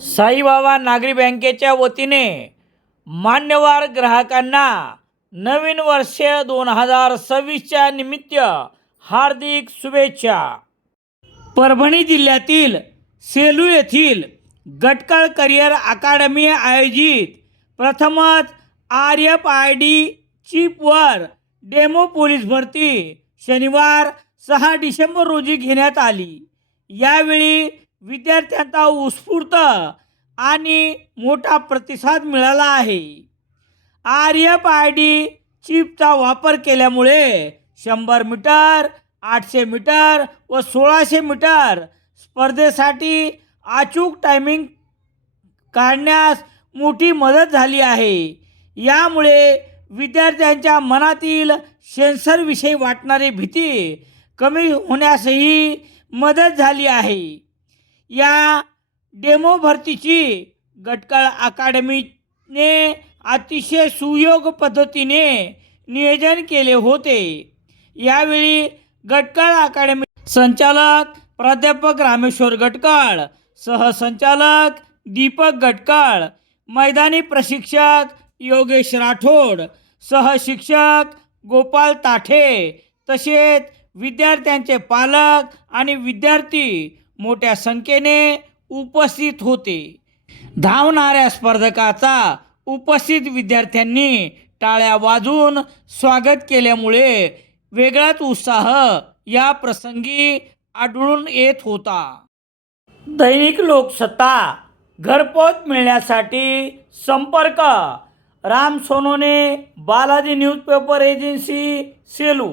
साईबाबा नागरी बँकेच्या वतीने मान्यवर ग्राहकांना नवीन वर्ष 2026च्या निमित्त हार्दिक शुभेच्छा। परभणी जिल्ह्यातील सेलू येथील गटकळ करिअर अकादमी आयोजित प्रथमच RFID चिपवर डेमो पोलीस भरती शनिवार 6 डिसेंबर रोजी घेण्यात आली। यावेळी विद्यार्थ्यांचा उत्स्फूर्त आणि मोठा प्रतिसाद मिळाला आहे। RFID चिपचा वापर केल्यामुळे 100 मीटर, 800 मीटर व 1600 मीटर स्पर्धेसाठी अचूक टायमिंग काढण्यास मोठी मदत झाली आहे। यामुळे विद्यार्थ्यांच्या मनातील सेन्सरविषयी वाटणारी भीती कमी होण्यासही मदत झाली आहे। या डेमो भरतीची गटकळ अकादमीने अतिशय सुयोग्य पद्धतीने नियोजन केले होते। यावेळी गटकळ अकादमी संचालक प्राध्यापक रामेश्वर गटकळ, सहसंचालक दीपक गटकळ, मैदानी प्रशिक्षक योगेश राठोड, सहशिक्षक गोपाल ताठे तसेच विद्यार्थ्यांचे पालक आणि विद्यार्थी मोठ्या संख्येने उपस्थित होते। धावणाऱ्या स्पर्धकाचा उपस्थित विद्यार्थ्यांनी टाळ्या वाजवून स्वागत केल्यामुळे वेगळाच उत्साह या प्रसंगी आढळून येत होता। दैनिक लोकसत्ता घरपोच मिळण्यासाठी संपर्क राम सोनोने, बालाजी न्यूजपेपर एजन्सी, सेलू।